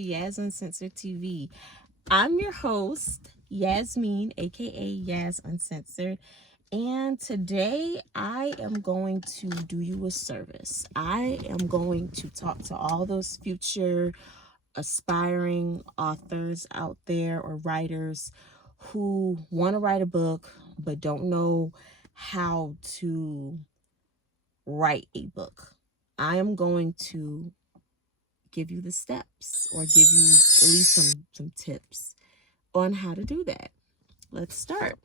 Yaz Uncensored TV. I'm your host, Yasmin, aka Yaz Uncensored, and today I am going to do you a service. I am going to talk to all those future aspiring authors out there or writers who want to write a book but don't know how to write a book. I am going to give you the steps or give you at least some tips on how to do that. Let's start.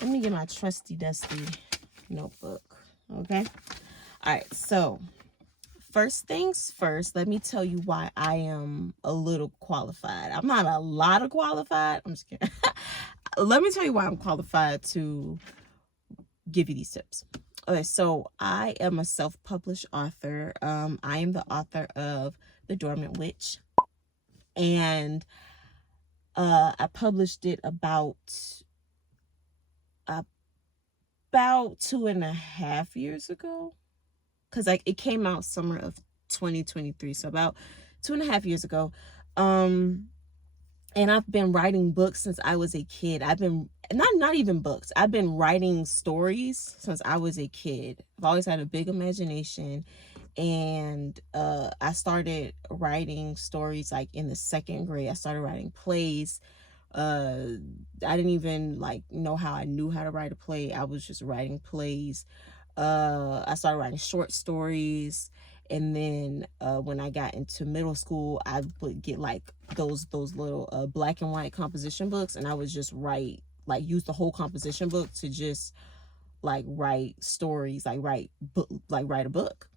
Let me get my trusty dusty notebook. Okay. All right. So first things first, let me tell you why I am a little qualified. I'm not a lot of qualified. I'm just kidding. Let me tell you why I'm qualified to give you these tips. Okay, so I am a self-published author. I am the author of The Dormant Witch, and I published it about 2.5 years ago, because like it came out summer of 2023, so about 2.5 years ago. And I've been writing books since I was a kid. I've been not even books. I've been writing stories since I was a kid. I've always had a big imagination, and I started writing stories like in the 2nd grade. I started writing plays. I didn't even like know how I knew how to write a play. I was just writing plays. I started writing short stories, and then when I got into middle school, I would get like those little black and white composition books, and I would just use the whole composition book to just like write stories, like write a book.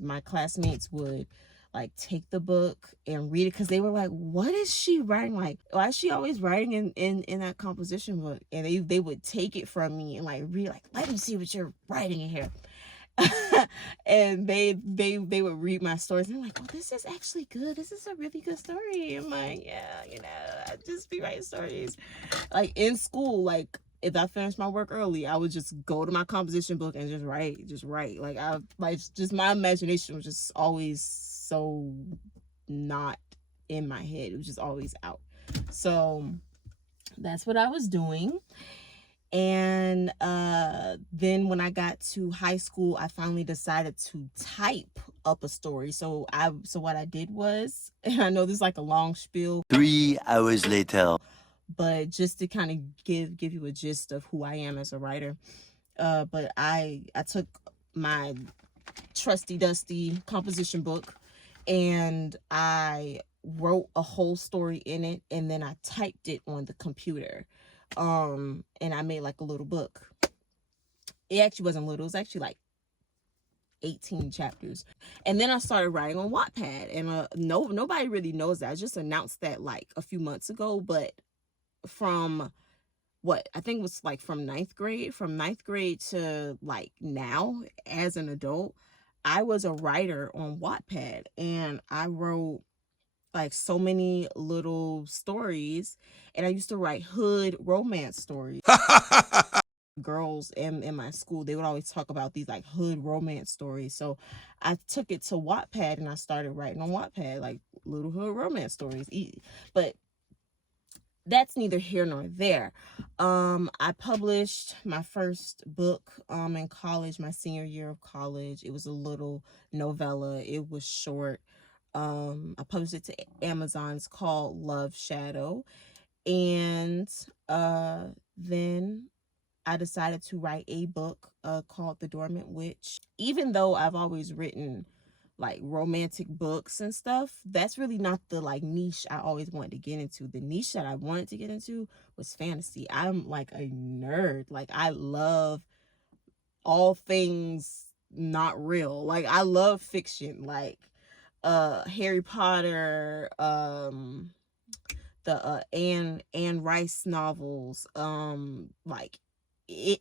My classmates would like take the book and read it, because they were like, what is she writing? Like, why is she always writing in that composition book? And they would take it from me and like read, like, let me see what you're writing in here. And they would read my stories, and I'm like, oh, this is actually good. This is a really good story. I'm like, yeah, I just be writing stories. Like in school, like if I finished my work early, I would just go to my composition book and just write. Just my imagination was just always so not in my head. It was just always out. So that's what I was doing. And then when I got to high school, I finally decided to type up a story. So what I did was, and I know this is like a long spiel, 3 hours later, but just to kind of give you a gist of who I am as a writer. But I took my trusty dusty composition book and I wrote a whole story in it, and then I typed it on the computer. And I made like a little book. It actually wasn't little, it was actually like 18 chapters. And then I started writing on Wattpad, and nobody really knows that. I just announced that like a few months ago, but from what I think was like from ninth grade to like now as an adult, I was a writer on Wattpad, and I wrote like so many little stories, and I used to write hood romance stories. Girls in my school, they would always talk about these like hood romance stories, so I took it to Wattpad and I started writing on Wattpad like little hood romance stories. But that's neither here nor there. I published my first book in college, my senior year of college. It was a little novella. It was short. I published it to Amazon. It's called Love Shadow. And then I decided to write a book called The Dormant Witch. Even though I've always written like romantic books and stuff, that's really not the like niche I always wanted to get into. The niche that I wanted to get into was fantasy. I'm like a nerd. Like I love all things not real. Like I love fiction, like Harry Potter, the Anne Rice novels, like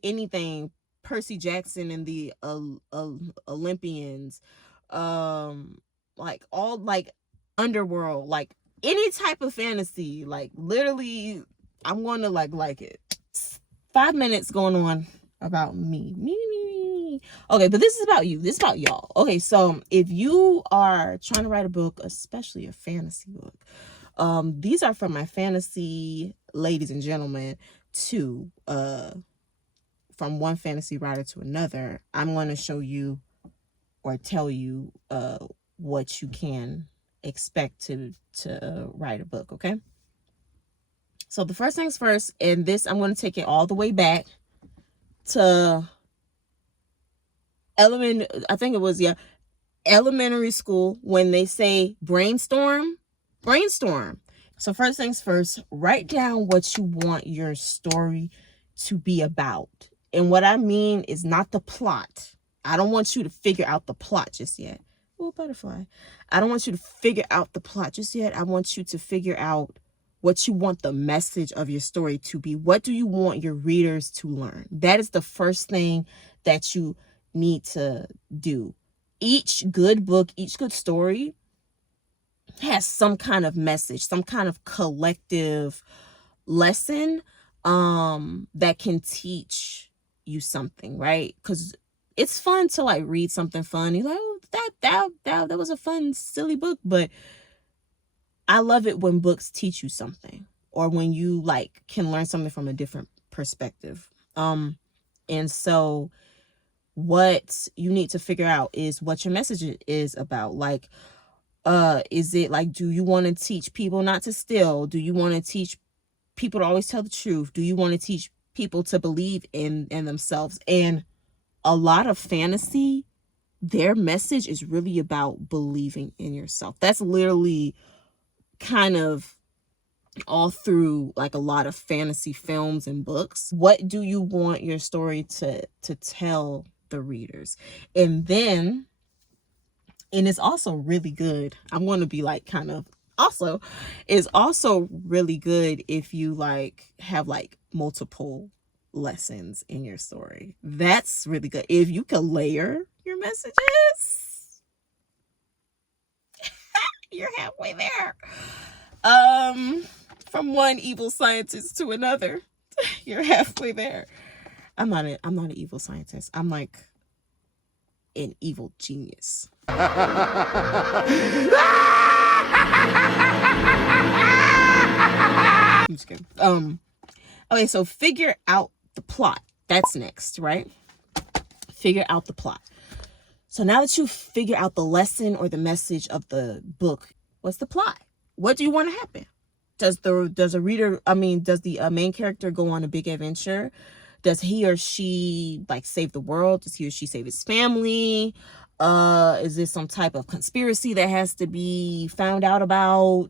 anything Percy Jackson and the Olympians, like all like Underworld, like any type of fantasy. Like literally I'm going to like it. 5 minutes going on. about me. Me. Okay, but this is about you. This is about y'all. Okay, so if you are trying to write a book, especially a fantasy book, these are from my fantasy ladies and gentlemen to from one fantasy writer to another. I'm going to show you or tell you what you can expect to write a book, okay? So the first things first, and this I'm going to take it all the way back to elementary school when they say brainstorm. So first things first, write down what you want your story to be about. And what I mean is not the plot. I don't want you to figure out the plot just yet. Oh, butterfly. I don't want you to figure out the plot just yet. I want you to figure out what you want the message of your story to be. What do you want your readers to learn? That is the first thing that you need to do. Each good book, each good story has some kind of message, some kind of collective lesson that can teach you something, right? Because it's fun to like read something fun. You're like, oh, that was a fun, silly book. But I love it when books teach you something, or when you like can learn something from a different perspective. And so what you need to figure out is what your message is about. Like, is it like, do you want to teach people not to steal? Do you want to teach people to always tell the truth? Do you want to teach people to believe in themselves? And a lot of fantasy, their message is really about believing in yourself. That's literally kind of all through like a lot of fantasy films and books. What do you want your story to tell the readers? And it's also really good. I'm going to be like kind of also, it's also really good if you like have like multiple lessons in your story. That's really good. If you can layer your messages, you're halfway there. From one evil scientist to another, you're halfway there. I'm not an evil scientist. I'm like an evil genius. I'm just kidding. Okay, so figure out the plot. That's next, right? Figure out the plot. So now that you figure out the lesson or the message of the book, what's the plot? What do you want to happen? Does the main character go on a big adventure? Does he or she like save the world? Does he or she save his family? Is this some type of conspiracy that has to be found out about?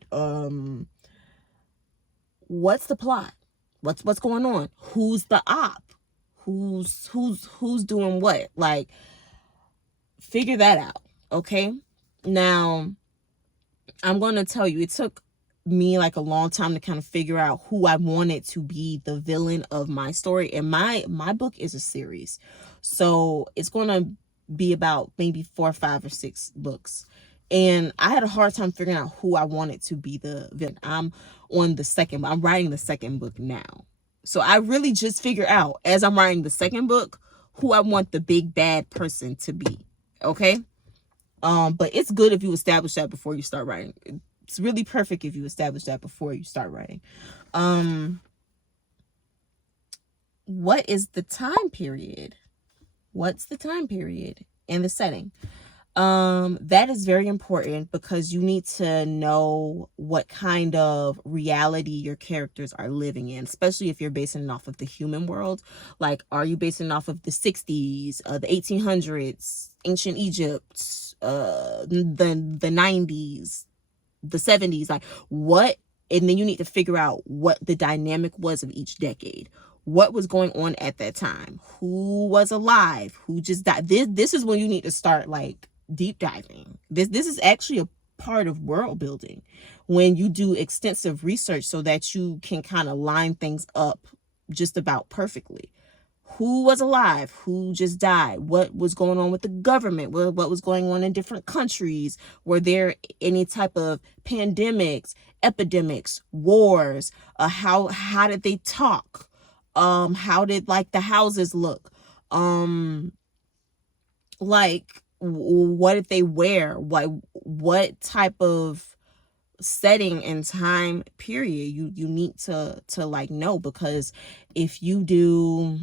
What's the plot? What's going on? Who's the op? Who's doing what? Like, figure that out, okay? Now, I'm going to tell you, it took me like a long time to kind of figure out who I wanted to be the villain of my story. And my book is a series, so it's going to be about maybe 4, 5, or 6 books. And I had a hard time figuring out who I wanted to be the villain. I'm writing the second book now. So I really just figure out as I'm writing the second book who I want the big bad person to be. Okay? But it's good if you establish that before you start writing. It's really perfect if you establish that before you start writing. What is the time period? What's the time period and the setting? That is very important because you need to know what kind of reality your characters are living in, especially if you're basing it off of the human world. Like, are you basing it off of the 60s, the 1800s, ancient Egypt, the 90s, the 70s? Like, what? And then you need to figure out what the dynamic was of each decade. What was going on at that time? Who was alive? Who just died? This is when you need to start like deep diving. This is actually a part of world building, when you do extensive research so that you can kind of line things up just about perfectly. Who was alive? Who just died? What was going on with the government? What was going on in different countries? Were there any type of pandemics, epidemics, wars? How did they talk? How did like the houses look? Like what did they wear? What type of setting and time period you need to like know, because if you do,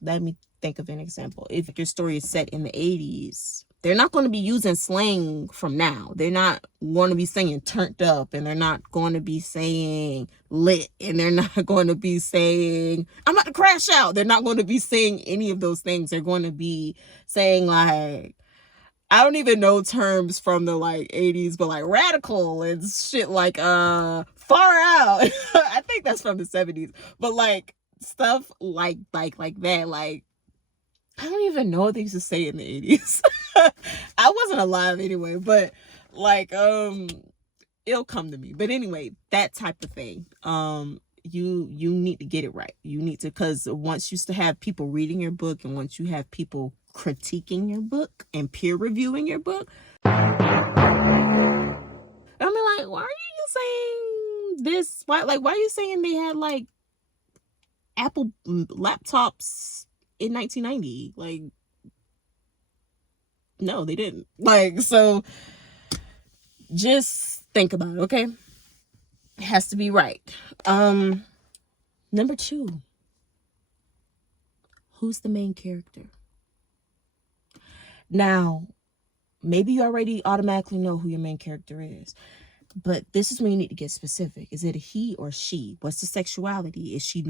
let me think of an example. If your story is set in the 80s, they're not going to be using slang from now. They're not going to be saying turned up, and they're not going to be saying lit, and they're not going to be saying I'm about to crash out. They're not going to be saying any of those things. They're going to be saying like, I don't even know terms from the like 80s, but like radical and shit like far out. I think that's from the 70s. But like stuff like that. Like, I don't even know what they used to say in the 80s. I wasn't alive anyway, but like it'll come to me. But anyway, that type of thing. You need to get it right. You need to, because once you have people reading your book, and once you have people critiquing your book and peer reviewing your book, I mean, like, why are you saying this? Why are you saying they had like Apple laptops in 1990? Like, no, they didn't. Like, so just think about it, okay? It has to be right. Number 2, who's the main character? Now, maybe you already automatically know who your main character is, but this is when you need to get specific. Is it a he or she? What's the sexuality? Is he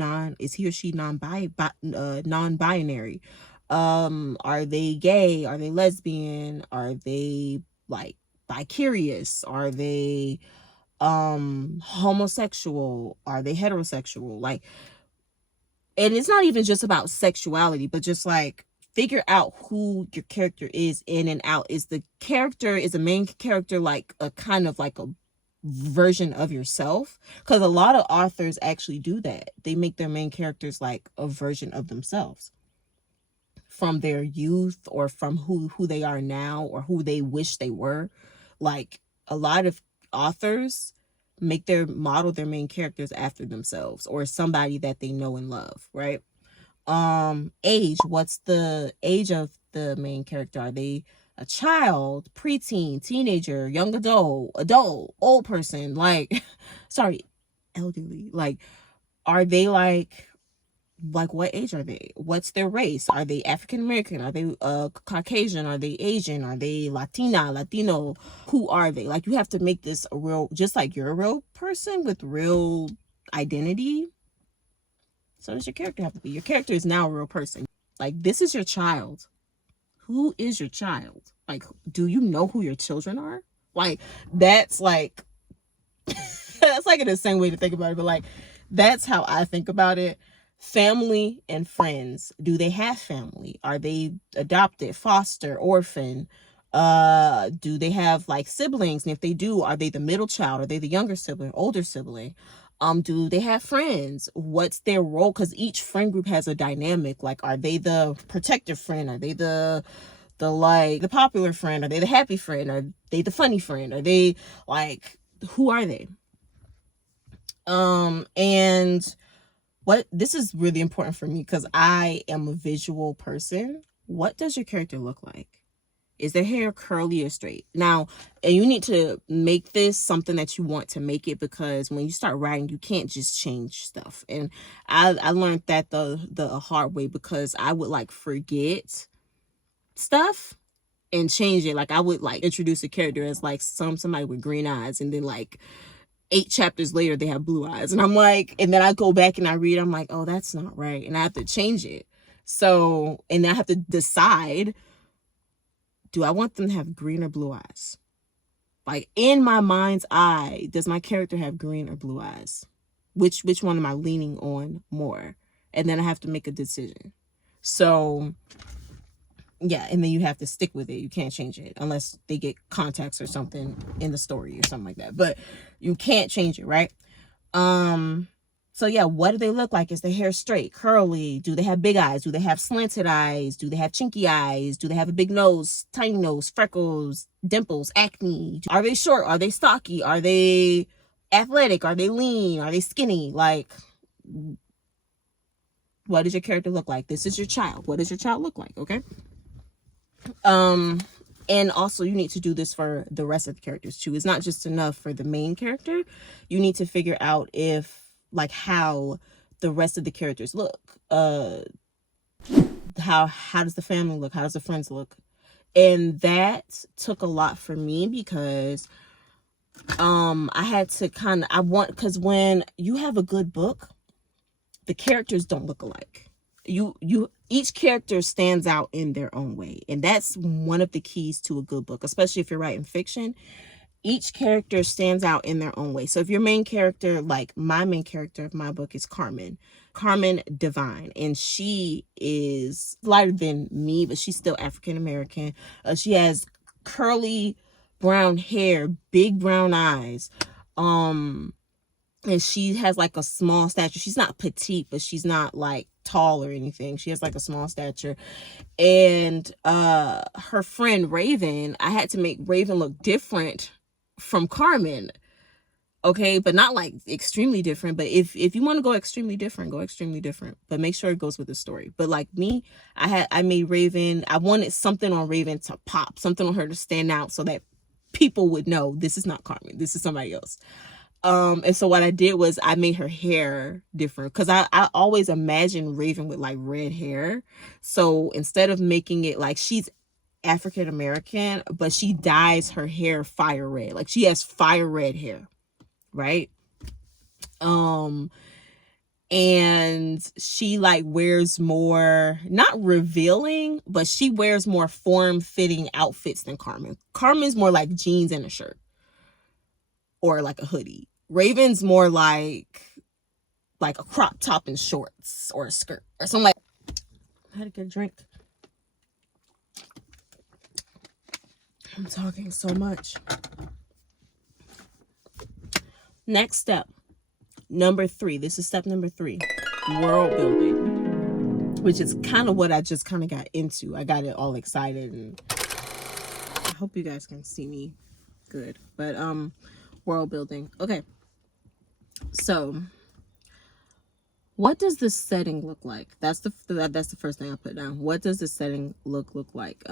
or she non-binary? Are they gay? Are they lesbian? Are they like bi-curious? Are they homosexual? Are they heterosexual? Like, and it's not even just about sexuality, but just like figure out who your character is in and out. Is the main character like a kind of like a version of yourself? Because a lot of authors actually do that. They make their main characters like a version of themselves from their youth, or from who they are now, or who they wish they were. Like, a lot of authors model their main characters after themselves, or somebody that they know and love, right? Age, what's the age of the main character? Are they a child, preteen, teenager, young adult, old person? Like, sorry, elderly. Like, are they like what age are they? What's their race? Are they African American? Are they Caucasian? Are they Asian? Are they Latino? Who are they? Like, you have to make this a real, just like you're a real person with real identity. So does your character have to be. Your character is now a real person. Like, this is your child. Who is your child? Like, do you know who your children are? Like, that's like that's like an insane way to think about it, but like, that's how I think about it. Family and friends. Do they have family? Are they adopted, foster, orphan? Do they have like siblings? And if they do, are they the middle child? Are they the younger sibling, older sibling? Do they have friends? What's their role? Because each friend group has a dynamic. Like, are they the protective friend? Are they the popular friend? Are they the happy friend? Are they the funny friend? Are they like, who are they? And this is really important for me because I am a visual person. What does your character look like? Is their hair curly or straight? Now, and you need to make this something that you want to make it, because when you start writing, you can't just change stuff. And I learned that the hard way, because I would like forget stuff and change it. Like, I would like introduce a character as like somebody with green eyes, and then like 8 chapters later they have blue eyes, and I'm like, and then I go back and I read, I'm like, oh, that's not right, and I have to change it. So, and I have to decide, do I want them to have green or blue eyes? Like, in my mind's eye, does my character have green or blue eyes? Which one am I leaning on more? And then I have to make a decision. So yeah, and then you have to stick with it. You can't change it unless they get contacts or something in the story or something like that. But you can't change it, right? So yeah, what do they look like? Is their hair straight, curly? Do they have big eyes? Do they have slanted eyes? Do they have chinky eyes? Do they have a big nose, tiny nose, freckles, dimples, acne? Are they short? Are they stocky? Are they athletic? Are they lean? Are they skinny? Like, What does your character look like? This is your child. What does your child look like? Okay. And also you need to do this for the rest of the characters too. It's not just enough for the main character. You need to figure out if, like, how the rest of the characters look. How does the family look? How does the friends look? And that took a lot for me because I had to because when you have a good book, the characters don't look alike. Each character stands out in their own way, and that's one of the keys to a good book, especially if you're writing fiction. Each character stands out in their own way. So if your main character, like my main character of my book is Carmen Devine, and she is lighter than me, but she's still African American. She has curly brown hair, big brown eyes, and she has like a small stature. She's not petite, but she's not like tall or anything. She has like a small stature. And her friend Raven, I had to make Raven look different from Carmen. Okay, but not like extremely different. But if you want to go extremely different, go extremely different. But make sure it goes with the story. But like me, I made Raven, I wanted something on Raven to pop, something on her to stand out so that people would know this is not Carmen, this is somebody else. And so what I did was I made her hair different because I always imagined Raven with like red hair. So instead of making it like she's African American, but she dyes her hair fire red. Like she has fire red hair, right? And she like wears more, not revealing, but she wears more form-fitting outfits than Carmen. Carmen's more like jeans and a shirt or like a hoodie. Raven's more like a crop top and shorts or a skirt or something like. I had to get a drink. I'm talking so much. Next step, number 3. This is step number 3, world building, which is kind of what I just kind of got into. I got it all excited, and I hope you guys can see me good. But world building. Okay. So, what does the setting look like? That's the first thing I put down. What does the setting look like?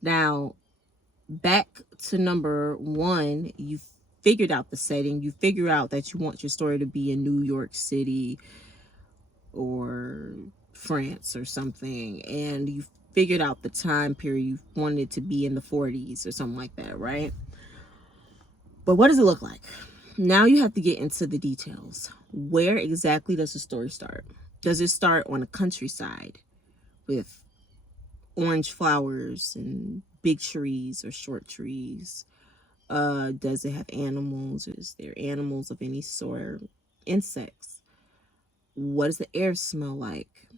Now, back to number 1, you figured out the setting. You figure out that you want your story to be in New York City or France or something, and you figured out the time period. You wanted it to be in the 40s or something like that, right? But what does it look like? Now you have to get into the details. Where exactly does the story start? Does it start on a countryside with orange flowers and big trees or short trees? Does it have animals? Is there animals of any sort? Insects? What does the air smell like?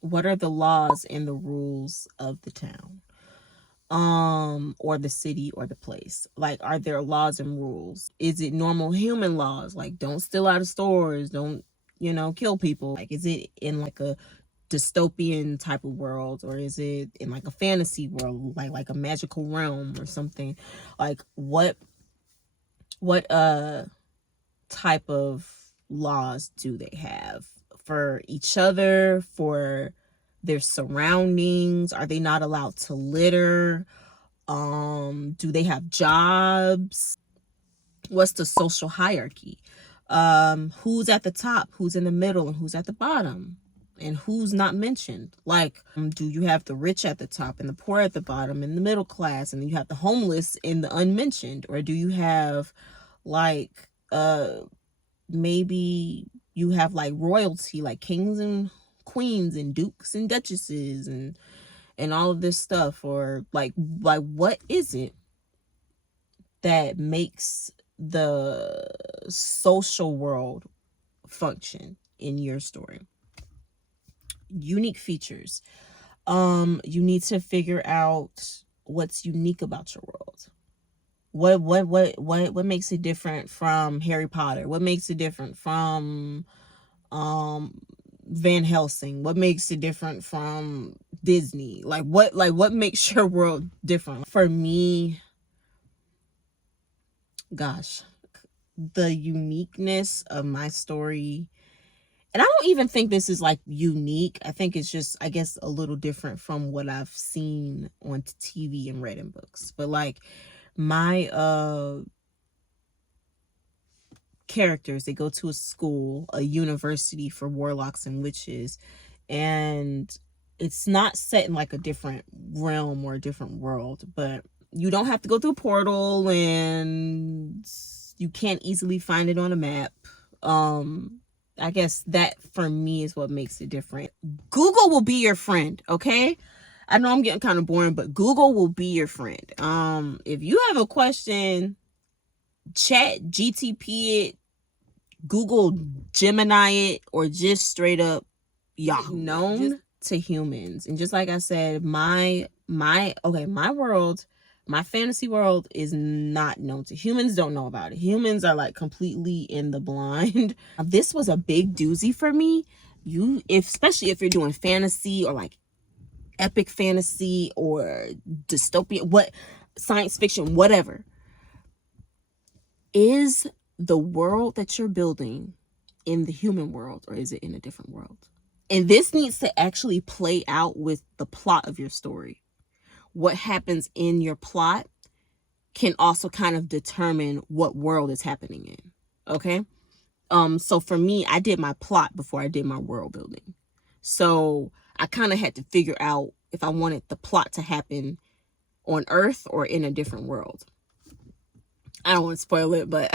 What are the laws and the rules of the town? Or the city or the place? Like, are there laws and rules? Is it normal human laws, like don't steal out of stores, don't kill people? Like, is it in like a dystopian type of world, or is it in like a fantasy world, like a magical realm or something? Like what type of laws do they have for each other, for their surroundings? Are they not allowed to litter? Do they have jobs? What's the social hierarchy? Who's at the top, who's in the middle, and who's at the bottom, and who's not mentioned? Like, do you have the rich at the top and the poor at the bottom and the middle class, and then you have the homeless in the unmentioned? Or do you have like maybe you have like royalty, like kings and queens and dukes and duchesses and all of this stuff? Or like what is it that makes the social world function in your story? Unique features. You need to figure out what's unique about your world. What makes it different from Harry Potter? What makes it different from Van Helsing? What makes it different from Disney? What makes your world different? For me, gosh, the uniqueness of my story, and I don't even think this is like unique. I think it's just, I guess, a little different from what I've seen on TV and read in books. But like my characters, they go to a school, a university for warlocks and witches, and it's not set in like a different realm or a different world, but you don't have to go through a portal, and you can't easily find it on a map. I guess that for me is what makes it different. Google will be your friend, okay? I know I'm getting kind of boring, but Google will be your friend. If you have a question, chat GTP it, Google Gemini it, or just straight up Yahoo. Known to humans. And just like I said, my world, my fantasy world is not known to humans. Don't know about it. Humans are like completely in the blind. This was a big doozy for me. Especially if you're doing fantasy or like epic fantasy or dystopian, science fiction, whatever. Is the world that you're building in the human world, or is it in a different world? And this needs to actually play out with the plot of your story. What happens in your plot can also kind of determine what world it's happening in. Okay? So for me, I did my plot before I did my world building. So I kind of had to figure out if I wanted the plot to happen on Earth or in a different world. I don't want to spoil it, but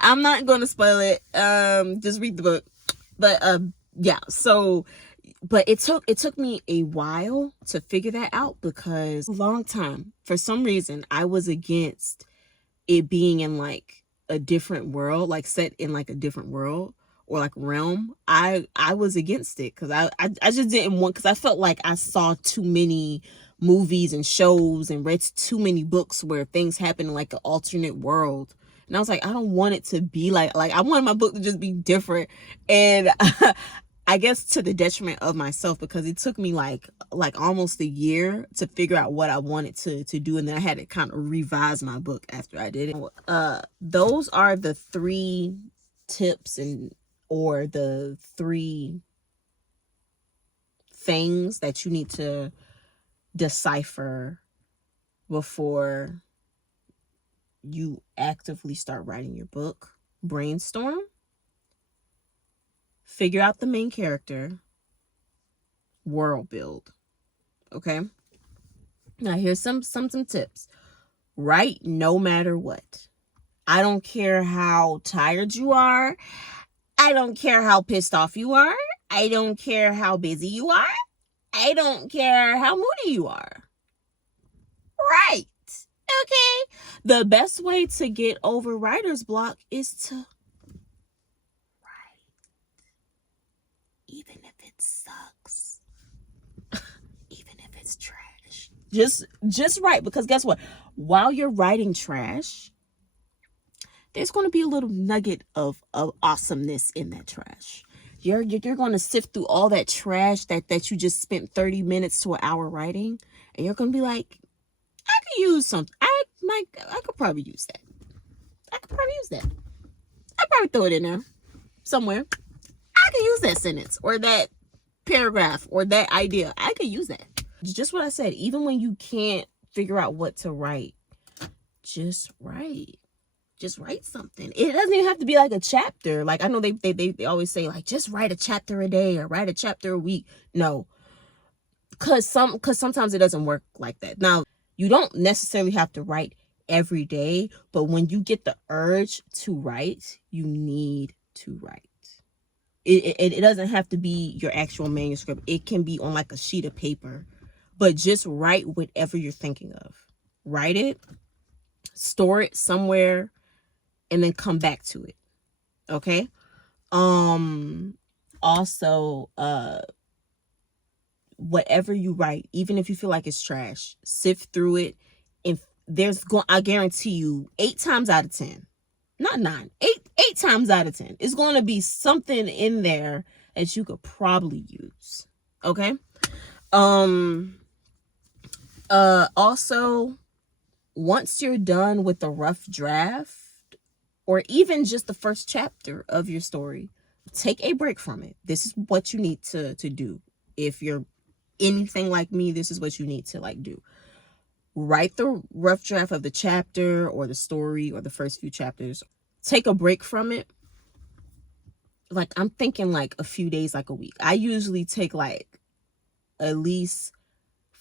I'm not going to spoil it. Just read the book. But yeah, so but it took me a while to figure that out, because a long time, for some reason, I was against it being in like a different world, like set in like a different world or like realm. I was against it because I just didn't want, because I felt like I saw too many movies and shows and read too many books where things happen in like an alternate world. And I was like, I don't want it to be like I wanted my book to just be different. And I guess to the detriment of myself, because it took me like almost a year to figure out what I wanted to do. And then I had to kind of revise my book after I did it. Those are the 3 tips or the 3 things that you need to decipher before you actively start writing your book. Brainstorm, figure out the main character, world build. Okay? Now here's some tips. Write no matter what. I don't care how tired you are. I don't care how pissed off you are. I don't care how busy you are. I don't care how moody you are. Right. Okay? The best way to get over writer's block is to write. Even if it sucks. Even if it's trash. Just write, because guess what? While you're writing trash, there's going to be a little nugget of awesomeness in that trash. You're going to sift through all that trash that you just spent 30 minutes to an hour writing, and you're going to be like, I could use something. I could probably use that. I'd probably throw it in there somewhere. I could use that sentence or that paragraph or that idea. I could use that. Just what I said. Even when you can't figure out what to write, just write. Just write something. It doesn't even have to be like a chapter. Like, I know they always say like, just write a chapter a day or write a chapter a week. No, because sometimes it doesn't work like that. Now, you don't necessarily have to write every day, but when you get the urge to write, you need to write. It doesn't have to be your actual manuscript. It can be on like a sheet of paper, but just write whatever you're thinking of. Write it, store it somewhere, and then come back to it. Okay? Also, whatever you write, even if you feel like it's trash, sift through it. And I guarantee you 8 times out of 10, not 9, 8 times out of 10, it's going to be something in there that you could probably use. Okay? Also, once you're done with the rough draft, or even just the first chapter of your story, take a break from it. This is what you need to do. If you're anything like me, this is what you need to like do. Write the rough draft of the chapter or the story or the first few chapters. Take a break from it. Like, I'm thinking like a few days, like a week. I usually take like at least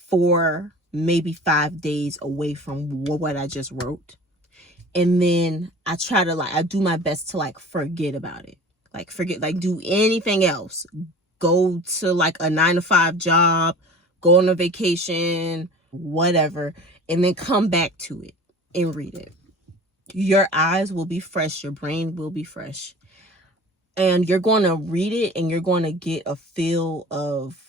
4, maybe 5 days away from what I just wrote. And then I try to I do my best to like forget about it. Like forget, like do anything else. Go to like a 9-to-5 job, go on a vacation, whatever, and then come back to it and read it. Your eyes will be fresh, your brain will be fresh. And you're going to read it and you're going to get a feel of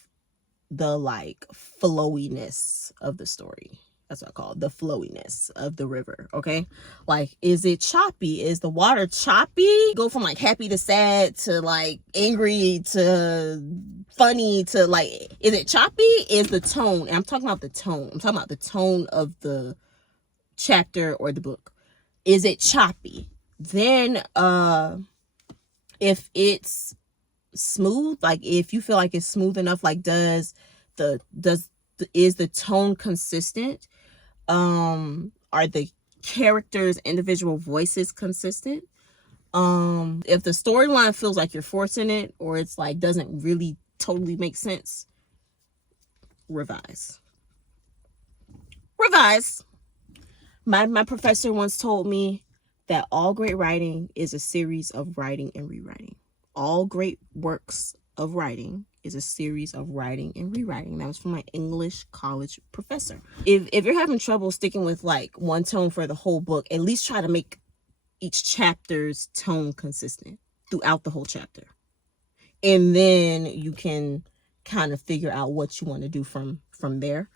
the like flowiness of the story. That's what I call it, the flowiness of the river. Okay, like, is it choppy? Is the water choppy? Go from like happy to sad to like angry to funny to like, is it choppy? Is the tone, and I'm talking about the tone, I'm talking about the tone of the chapter or the book. Is it choppy? Then if it's smooth, like if you feel like it's smooth enough, like is the tone consistent? Are the characters' individual voices consistent? If the storyline feels like you're forcing it, or it's like doesn't really totally make sense, revise. My professor once told me that all great writing is a series of writing and rewriting. All great works of writing is a series of writing and rewriting. That was from my English college professor. If you're having trouble sticking with like one tone for the whole book, at least try to make each chapter's tone consistent throughout the whole chapter. And then you can kind of figure out what you want to do from there.